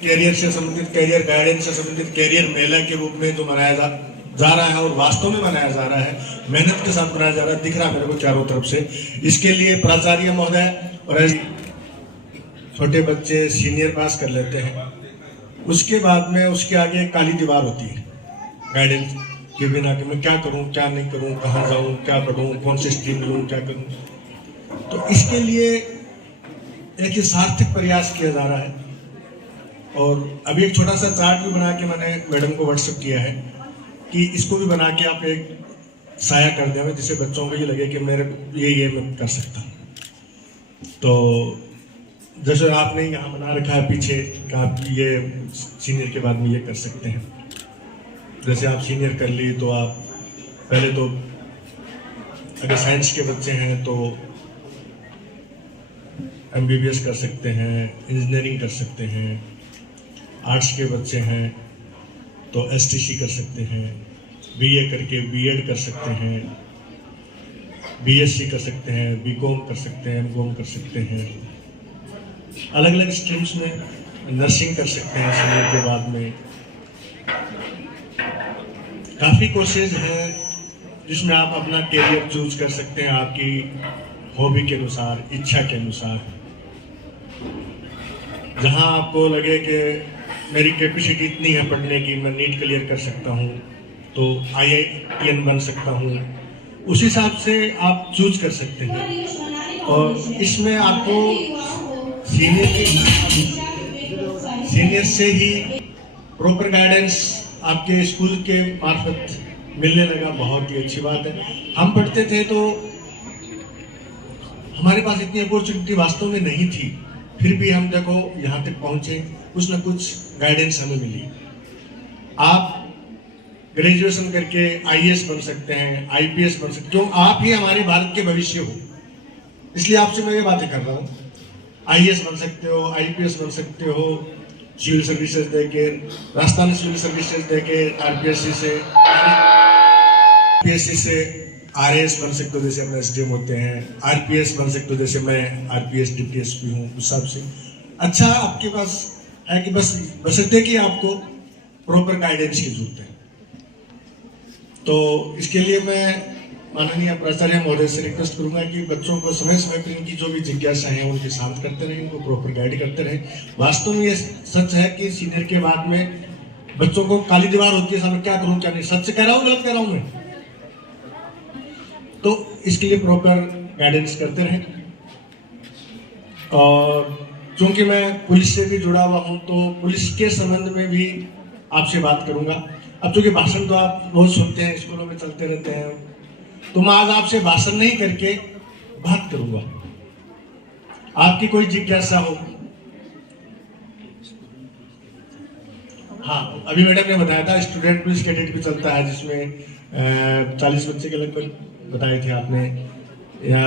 Career से संबंधित, career guidance से संबंधित कैरियर मेला के रूप में जो मनाया जा रहा है और वास्तव में मनाया जा रहा है, मेहनत के साथ मनाया जा रहा है, दिख रहा है मेरे को चारों तरफ से। इसके लिए प्राचार्य महोदय और छोटे बच्चे सीनियर पास कर लेते हैं, उसके बाद में उसके आगे काली दीवार होती है गाइडेंस के बिना कि मैं क्या करूं, क्या नहीं करूं, कहाँ जाऊं, क्या पढ़ूं, कौन सी स्ट्रीम लूं, क्या करूं। तो इसके लिए एक सार्थक प्रयास किया जा रहा है और अभी एक छोटा सा चार्ट भी बना के मैंने मैडम को व्हाट्सएप किया है कि इसको भी बना के आप एक साया कर दें जिससे बच्चों को ये लगे कि मेरे ये मैं कर सकता हूँ। तो जैसे आपने यहाँ बना रखा है पीछे कि आप ये सीनियर के बाद में ये कर सकते हैं। जैसे आप सीनियर कर ली तो आप पहले तो अगर साइंस के बच्चे हैं तो MBBS कर सकते हैं, इंजीनियरिंग कर सकते हैं। आर्ट्स के बच्चे हैं तो STC कर सकते हैं, BA करके BEd कर सकते हैं, BSc कर सकते हैं, BCom कर सकते हैं, MCom कर सकते हैं। अलग अलग स्ट्रीम्स में नर्सिंग कर सकते हैं सीनियर के बाद में। काफ़ी कोर्सेज हैं जिसमें आप अपना कैरियर चूज कर सकते हैं आपकी हॉबी के अनुसार, इच्छा के अनुसार। जहां आपको लगे कि मेरी कैपेसिटी इतनी है पढ़ने की, मैं नीट क्लियर कर सकता हूं तो IITian बन सकता हूं, उस हिसाब से आप चूज कर सकते हैं। और इसमें आपको सीनियर से ही प्रॉपर गाइडेंस आपके स्कूल के मार्फत मिलने लगा, बहुत ही अच्छी बात है। हम पढ़ते थे तो हमारे पास इतनी अपॉर्चुनिटी वास्तव में नहीं थी, फिर भी हम देखो यहाँ तक पहुंचे, कुछ ना कुछ गाइडेंस हमें मिली। आप ग्रेजुएशन करके IAS बन सकते हैं, IPS बन सकते हैं, क्यों? आप ही हमारे भारत के भविष्य हो, इसलिए आपसे मैं ये बातें कर रहा हूँ। IAS बन सकते हो, IPS बन सकते हो, सिविल सर्विसेज देके, राजस्थान सिविल सर्विसेज देके, RPSC से RAS बन सकते हो जैसे अपने SDM होते हैं, RPS बन सकते हो जैसे मैं RPS डिप्टी SP हूँ। उस हिसाब से अच्छा आपके पास है कि बशर्ते कि आपको प्रॉपर गाइडेंस की जरूरत है। तो इसके लिए मैं माननीय प्राचार्य महोदय से रिक्वेस्ट करूंगा कि बच्चों को समय समय पर इनकी जो भी जिज्ञासा है उनके शांत करते रहें, उनको प्रॉपर गाइड करते रहें। वास्तव में ये सच है कि सीनियर के बाद में बच्चों को काली दीवार होती है, सामने क्या करूं क्या नहीं, सच कह रहा हूं गलत कह रहा हूं मैं? तो इसके लिए प्रॉपर गाइडेंस करते रहें। और चूंकि मैं पुलिस से भी जुड़ा हुआ हूं तो पुलिस के संबंध में भी आपसे बात करूंगा। अब चूंकि भाषण तो आप रोज सुनते हैं, स्कूलों में चलते रहते हैं, तो मैं आज आपसे भाषण नहीं करके बात करूंगा। आपकी कोई जिज्ञासा हो? हाँ, अभी मैडम ने बताया था स्टूडेंट पुलिस कैडेट भी चलता है जिसमें 40 बच्चे के लगभग बताए थे आपने। या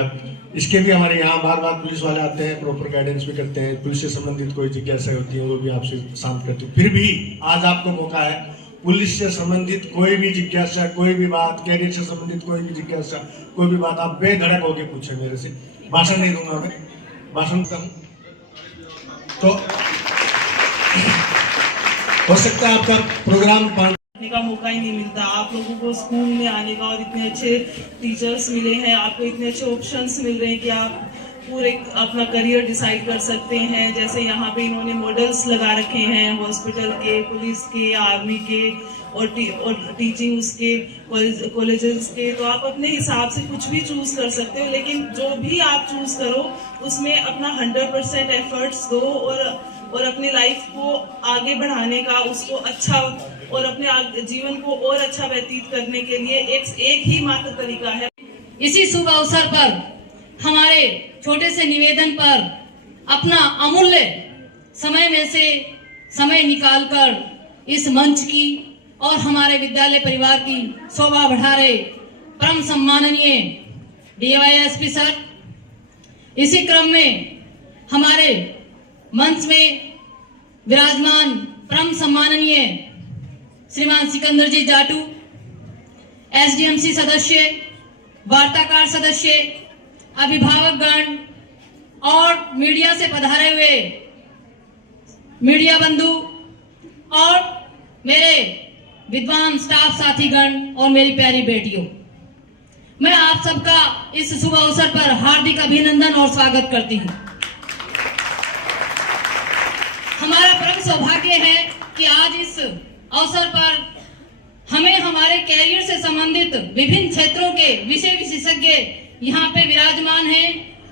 इसके भी हमारे यहाँ बार बार पुलिस वाले आते हैं, प्रॉपर गाइडेंस भी करते हैं। पुलिस से संबंधित कोई जिज्ञासा होती है वो भी आपसे शांत करते हैं। फिर भी आज आपको मौका है, पुलिस से संबंधित कोई भी जिज्ञासा, कोई भी बात, कैरियर से संबंधित कोई भी जिज्ञासा, कोई भी बात आप बेधड़क होकर पूछे मेरे से। भाषण नहीं दूंगा मैं, भाषण करूं तो हो सकता है आपका प्रोग्राम का मौका ही नहीं मिलता। आप लोगों को स्कूल में आने का और इतने अच्छे टीचर्स मिले हैं, आपको इतने अच्छे ऑप्शंस मिल रहे हैं कि आप पूरे अपना करियर डिसाइड कर सकते हैं। जैसे यहाँ पे इन्होंने मॉडल्स लगा रखे हैं हॉस्पिटल के, पुलिस के, आर्मी के और टीचिंग उसके, कॉलेजेस के। तो आप अपने हिसाब से कुछ भी चूज कर सकते हो, लेकिन जो भी आप चूज करो उसमें अपना 100% एफर्ट्स दो और अपनी लाइफ को आगे बढ़ाने का, उसको अच्छा और अपने जीवन को और अच्छा व्यतीत करने के लिए एक ही मात्र तरीका है। इसी शुभ अवसर पर हमारे छोटे से निवेदन पर अपना अमूल्य समय में से समय निकालकर इस मंच की और हमारे विद्यालय परिवार की शोभा बढ़ा रहे परम सम्माननीय DYSP सर, इसी क्रम में हमारे मंच में विराजमान परम सम्माननीय श्रीमान सिकंदर जी जाटू, SDMC सदस्य, वार्ताकार सदस्य, अभिभावकगण और मीडिया से पधारे हुए मीडिया बंधु और मेरे विद्वान स्टाफ साथीगण और मेरी प्यारी बेटियों, मैं आप सबका इस शुभ अवसर पर हार्दिक अभिनंदन और स्वागत करती हूँ। हमारा परम सौभाग्य है कि आज इस अवसर पर हमें हमारे कैरियर से संबंधित विभिन्न क्षेत्रों के विषय विशेषज्ञ यहाँ पे विराजमान हैं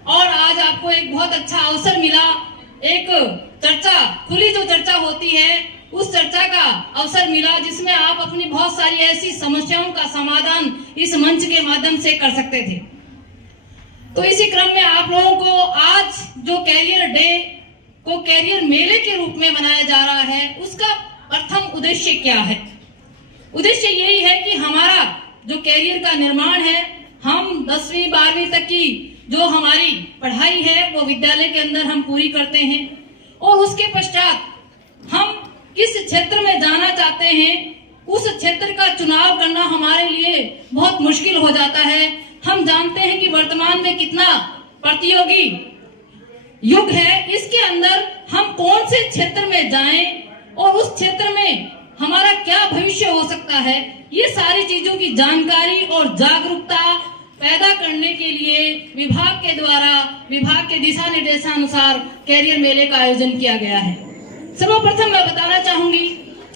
और आज आपको एक बहुत अच्छा अवसर मिला। एक चर्चा, खुली जो चर्चा होती है, उस चर्चा का अवसर मिला जिसमें आप अपनी बहुत सारी ऐसी समस्याओं का समाधान इस मंच के माध्यम से कर सकते थे। तो इसी क्रम में आप लोगों को आज जो कैरियर डे को कैरियर मेले के रूप में मनाया जा रहा है, उसका प्रथम उद्देश्य क्या है? उद्देश्य यही है कि हमारा जो कैरियर का निर्माण है, हम 10वीं 12वीं तक की जो हमारी पढ़ाई है वो विद्यालय के अंदर हम पूरी करते हैं और उसके पश्चात हम किस क्षेत्र में जाना चाहते हैं, उस क्षेत्र का चुनाव करना हमारे लिए बहुत मुश्किल हो जाता है। हम जानते हैं कि वर्तमान में कितना प्रतियोगी युग है, इसके अंदर हम कौन से क्षेत्र में जाएं और उस क्षेत्र में हमारा क्या भविष्य हो सकता है, ये सारी चीजों की जानकारी और जागरूकता पैदा करने के लिए विभाग के द्वारा विभाग के दिशा निर्देशानुसार कैरियर मेले का आयोजन किया गया है। सर्वप्रथम मैं बताना चाहूंगी,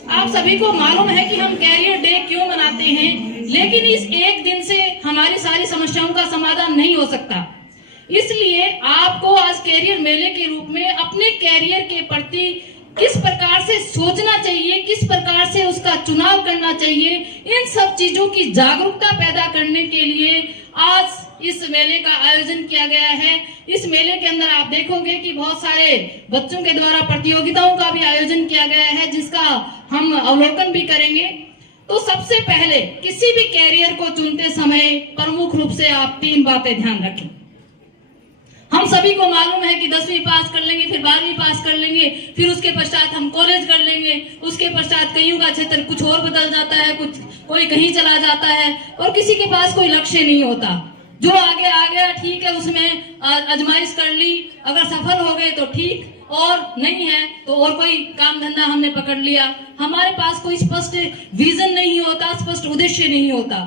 आप सभी को मालूम है कि हम कैरियर डे क्यों मनाते हैं, लेकिन इस एक दिन से हमारी सारी समस्याओं का समाधान नहीं हो सकता। इसलिए आपको आज कैरियर मेले के रूप में अपने कैरियर के प्रति किस प्रकार से सोचना चाहिए, किस प्रकार से उसका चुनाव करना चाहिए, इन सब चीजों की जागरूकता पैदा करने के लिए आज इस मेले का आयोजन किया गया है। इस मेले के अंदर आप देखोगे कि बहुत सारे बच्चों के द्वारा प्रतियोगिताओं का भी आयोजन किया गया है, जिसका हम अवलोकन भी करेंगे। तो सबसे पहले किसी भी कैरियर को चुनते समय प्रमुख रूप से आप 3 बातें ध्यान रखें। हम सभी को मालूम है कि 10वीं पास कर लेंगे, फिर 12वीं पास कर लेंगे, फिर उसके पश्चात हम कॉलेज कर लेंगे, उसके पश्चात कईयों का क्षेत्र कुछ और बदल जाता है, कोई कहीं चला जाता है और किसी के पास कोई लक्ष्य नहीं होता। जो आगे आ गया ठीक है, उसमें आजमाइश कर ली, अगर सफल हो गए तो ठीक, और नहीं है तो और कोई काम धंधा हमने पकड़ लिया। हमारे पास कोई स्पष्ट विजन नहीं होता, स्पष्ट उद्देश्य नहीं होता।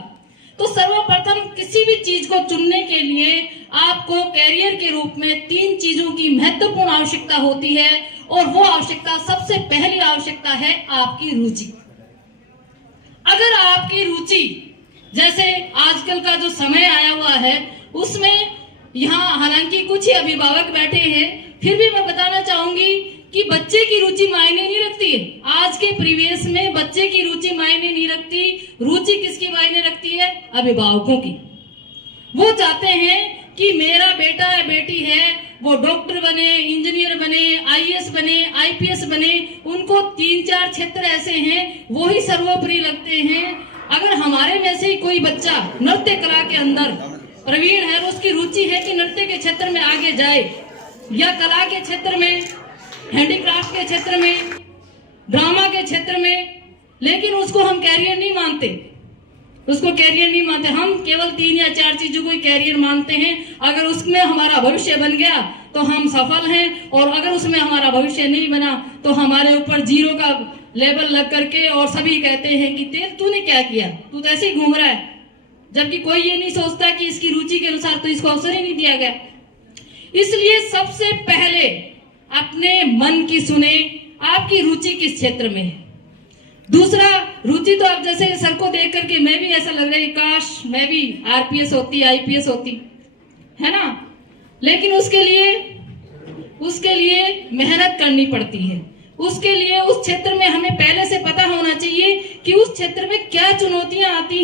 तो सर्वप्रथम किसी भी चीज को चुनने के लिए आपको कैरियर के रूप में 3 चीजों की महत्वपूर्ण आवश्यकता होती है और वो आवश्यकता, सबसे पहली आवश्यकता है आपकी रुचि। अगर आपकी रुचि, जैसे आजकल का जो समय आया हुआ है उसमें यहाँ हालांकि कुछ ही अभिभावक बैठे हैं, फिर भी मैं बताना चाहूंगी कि बच्चे की रुचि मायने नहीं रखती है। आज के परिवेश में बच्चे की रुचि मायने नहीं रखती, रुचि किसकी मायने रखती है? अभिभावकों की। वो चाहते हैं कि मेरा बेटा या बेटी है वो डॉक्टर बने, इंजीनियर बने, आईएएस बने, आईपीएस बने। उनको 3-4 क्षेत्र ऐसे हैं वो ही सर्वोपरि लगते हैं। अगर हमारे में से ही कोई बच्चा नृत्य कला के अंदर प्रवीण है, उसकी रुचि है कि नृत्य के क्षेत्र में आगे जाए या कला के क्षेत्र में, हैंडीक्राफ्ट के क्षेत्र में, ड्रामा के क्षेत्र में, लेकिन उसको हम कैरियर नहीं मानते, उसको कैरियर नहीं मानते। हम केवल 3 या 4 चीजों को ही कैरियर मानते हैं। अगर उसमें हमारा भविष्य बन गया तो हम सफल हैं, और अगर उसमें हमारा भविष्य नहीं बना तो हमारे ऊपर 0 का लेबल लग करके और सभी कहते हैं कि तूने क्या किया, तू तो ऐसे ही घूम रहा है। जबकि कोई ये नहीं सोचता कि इसकी रुचि के अनुसार तो इसको अवसर ही नहीं दिया गया। इसलिए सबसे पहले अपने मन की सुने, आपकी रुचि किस क्षेत्र में है। दूसरा, रुचि तो आप जैसे सर को देख करके मैं भी ऐसा लग रहा है कि काश मैं भी आरपीएस होती, आईपीएस होती, है ना। लेकिन उसके लिए मेहनत करनी पड़ती है। उसके लिए उस क्षेत्र में हमें पहले से पता होना चाहिए कि उस क्षेत्र में क्या चुनौतियां आती हैं।